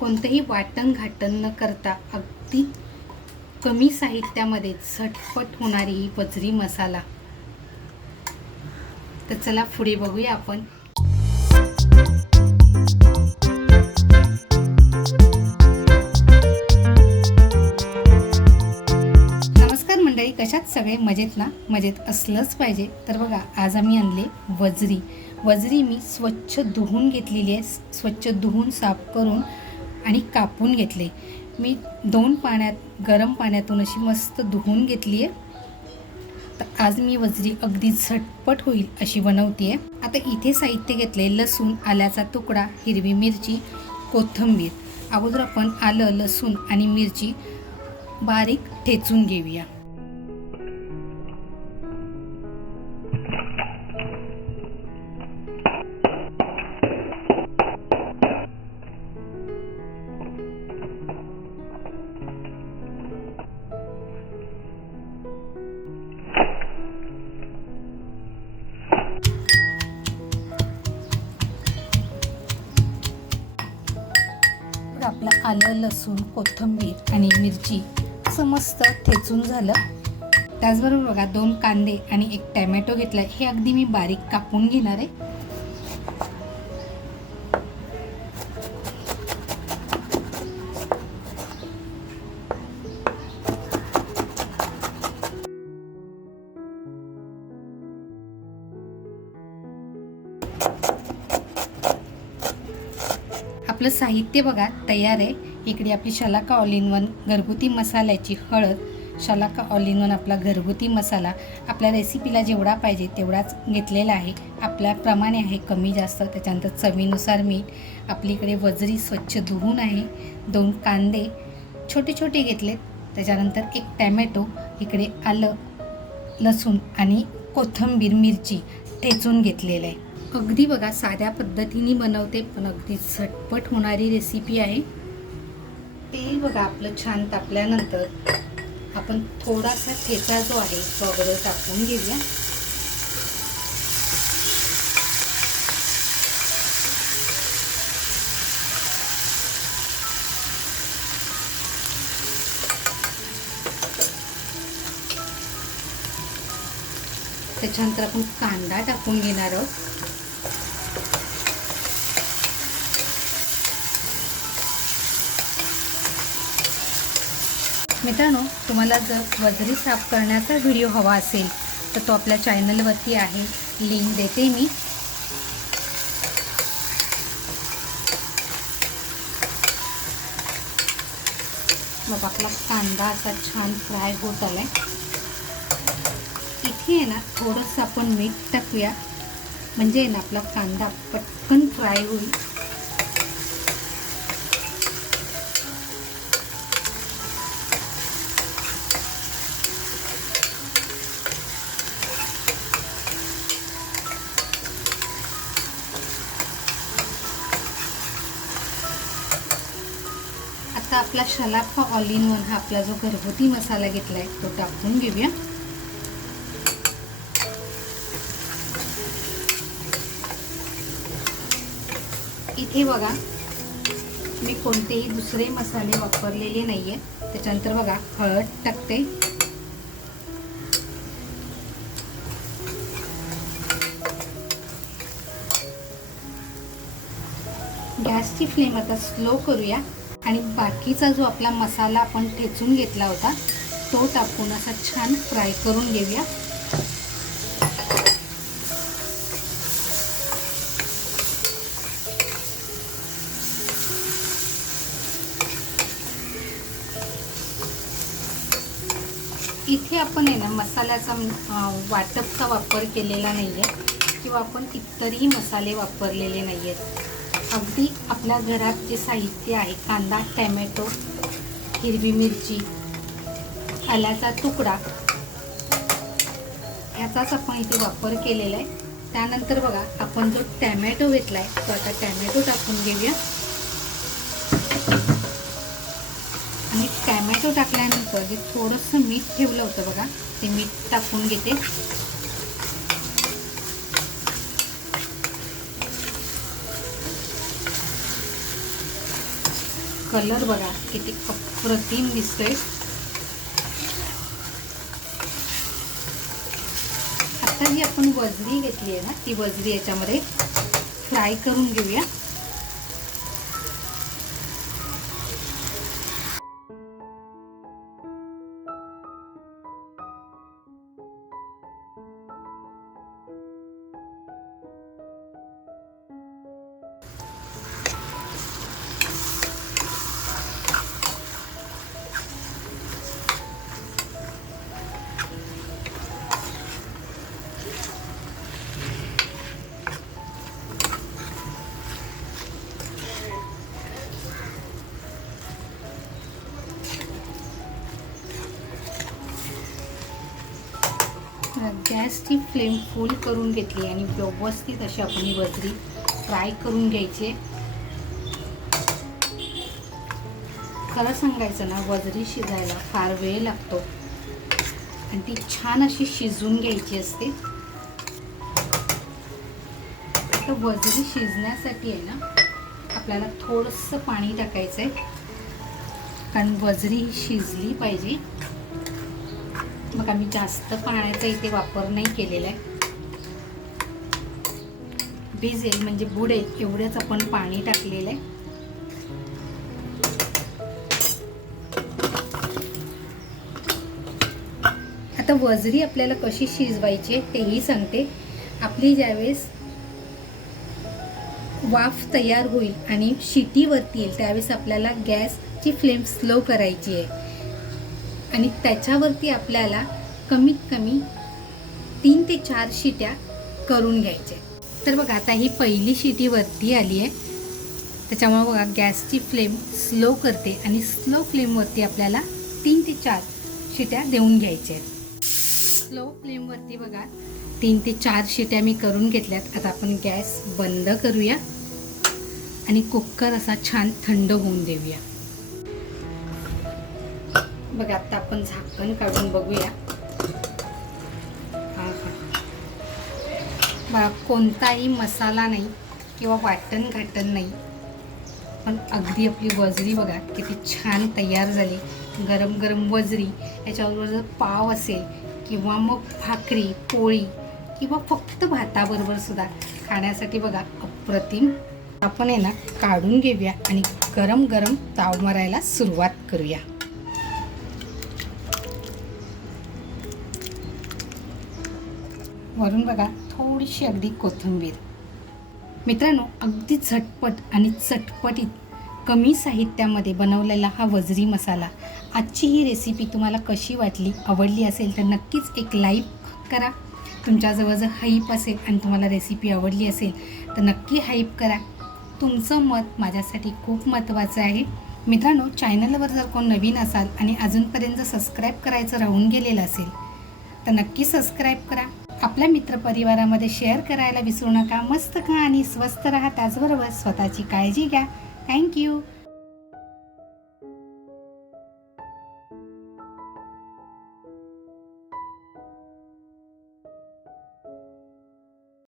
कोणतंही वाटण घाटण न करता अगदी कमी साहित्यामध्ये झटपट होणारी ही वजरी मसाला. तर चला पुढे बघूया आपण. नमस्कार मंडळी, कशात सगळे मजेत ना? मजेत असलंच पाहिजे. तर बघा, आज आम्ही आणले वजरी मी स्वच्छ धुवून घेतलेली आहे. स्वच्छ धुवून साफ करून आणि कापून घेतले. मी 2 गरम पाण्यातून अशी मस्त धुवून घेतली आहे. तर आज मी वजरी अगदी झटपट होईल अशी बनवते आहे. आता इथे साहित्य घेतले: लसूण, आल्याचा तुकडा, हिरवी मिरची, कोथिंबीर. अगोदर आपण आलं, लसूण आणि मिरची बारीक ठेचून घेऊया. आपलं आलं, लसूण, कोथिंबीर आणि मिरची असं मस्त ठेचून झालं. त्याचबरोबर बघा 2 कांदे आणि 1 टॅमॅटो घेतला. हे अगदी मी बारीक कापून घेणार आहे. आपलं साहित्य बघा तयार आहे. इकडे आपली शलाका ऑल इन वन घरगुती मसाल्याची हळद, शलाका ऑल इन वन आपला घरगुती मसाला. आपल्या रेसिपीला जेवढा पाहिजे तेवढाच घेतलेला आहे. आपल्याप्रमाणे आहे, कमी जास्त. त्याच्यानंतर चवीनुसार मीठ. आपली इकडे वजरी स्वच्छ धुवून आहे. 2 कांदे छोटे छोटे घेतलेत. त्याच्यानंतर 1 टॅमॅटो. इकडे आलं, लसूण आणि कोथिंबीर, मिरची ठेचून घेतलेलं आहे. अगदी बघा साध्या पद्धतीने बनवते, पण अगदी झटपट होणारी रेसिपी आहे. तेल बघा आपलं छान तापल्यानंतर आपण थोडासा ठेचा जो आहे तो अगोदर टाकून घेऊया. त्याच्यानंतर आपण कांदा टाकून घेणार आहोत. मित्रांनो, तुम्हाला जर वजरी साफ करण्याचा व्हिडिओ हवा असेल तर तो आपल्या चॅनलवरती आहे, लिंक देते मी. मग आपला कांदा असा छान फ्राय होत आलाय. इथे आहे ना थोडंसं आपण मीठ टाकूया, म्हणजे ना आपला कांदा पटकन फ्राय होईल. आता आपला शलाका ऑल इन वन हा आपला जो घरगुती मसाला घेतलाय तो टाकून घेऊया. इथे बघा मी कोणतेही दुसरे मसाले वापरलेले नाहीये. त्याच्यानंतर बघा हळद टाकते. गॅसची फ्लेम आता स्लो करूया आणि बाकीचा जो आपला मसाला आपण ठेचून घेतला होता तो टाकून असा छान फ्राय करून घेऊया. इथे आपण आहे ना मसाल्याचा वाटपचा वापर केलेला नाही आहे किंवा आपण इतरही मसाले वापरलेले नाही आहेत. अगदी आपल्या घरात जे साहित्य आहे, कांदा, टॅमॅटो, हिरवी मिरची, आल्याचा तुकडा, याचाच आपण इथे वापर केलेला आहे. त्यानंतर बघा आपण जो टॅमॅटो घेतला आहे तो आता टॅमॅटो टाकून घेऊया. आणि टॅमॅटो टाकल्यानंतर जे थोडंसं मीठ ठेवलं होतं बघा ते मीठ टाकून घेते. कलर बघा किती अप्रतिम दिसतोय। आता जी आपण वजरी घेतली आहे ना, ती वजरी याच्यामध्ये फ्राय करून घेऊया। गॅसची फ्लेम फुल करून घेतली आणि व्यवस्थित अशी आपण ही वजरी फ्राय करून घ्यायची। खरं सांगायचं ना, वजरी शिजायला फार वेळ लागतो आणि ती छान अशी शिजून घ्यायची असते। तर वजरी शिजण्यासाठी आहे ना, आपल्याला थोडंसं पाणी टाकायचं आहे, कारण वजरी शिजली पाहिजे। मग आम्ही जास्त पाण्याचा इथे वापर नाही केलेला आहे, भिजेल म्हणजे बुडेल एवढंच आपण पाणी टाकलेलं आहे। आता वजरी आपल्याला कशी शिजवायची तेही सांगते। आपली ज्यावेळेस वाफ तयार होईल आणि शिटीवरती येईल त्यावेळेस आपल्याला गॅसची फ्लेम स्लो करायची आहे आणि त्याच्यावरती आपल्याला कमीत कमी 3 ते 4 शिट्या करून घ्यायच्या। तर बघा आता ही पहिली शिटी वरती आली आहे, त्याच्यामुळे बघा गॅसची फ्लेम स्लो करते आणि स्लो फ्लेमवरती आपल्याला 3 ते 4 शिट्या देऊन घ्यायच्या आहेत। स्लो फ्लेमवरती बघा 3 ते 4 शिट्या मी करून घेतल्यात। आता आपण गॅस बंद करूया आणि कुकर असा छान थंड होऊन देऊया। बघा आता आपण झाकण काढून बघूया। बघा कोणताही मसाला नाही किंवा वाटण घाटण नाही, पण अगदी आपली वजरी बघा किती छान तयार झाली। गरम गरम वजरी, याच्याबरोबर जर पाव असेल किंवा मग भाकरी पोळी किंवा फक्त भाताबरोबर सुद्धा खाण्यासाठी बघा अप्रतिम। आपण आहे ना काढून घेऊया आणि गरम गरम ताव मारायला सुरुवात करूया। वरून बघा थोडीशी अगदी कोथिंबीर। मित्रांनो, अगदी झटपट आणि चटपटीत कमी साहित्यामध्ये बनवलेला हा वजरी मसाला। आजची ही रेसिपी तुम्हाला कशी वाटली, आवडली असेल तर नक्कीच एक लाईक करा। तुमच्याजवळ जर हाईप असेल आणि तुम्हाला रेसिपी आवडली असेल तर नक्की हाईप करा। तुमचं मत माझ्यासाठी खूप महत्त्वाचं आहे। मित्रांनो, चॅनलवर जर कोण नवीन असाल आणि अजूनपर्यंत सबस्क्राईब करायचं राहून गेलेलं असेल तर नक्की सबस्क्राईब करा। आपल्या मित्रपरिवारामध्ये शेअर करायला विसरू नका। मस्त खा आणि स्वस्त राहा, त्याचबरोबर स्वतःची काळजी घ्या। थँक्यू।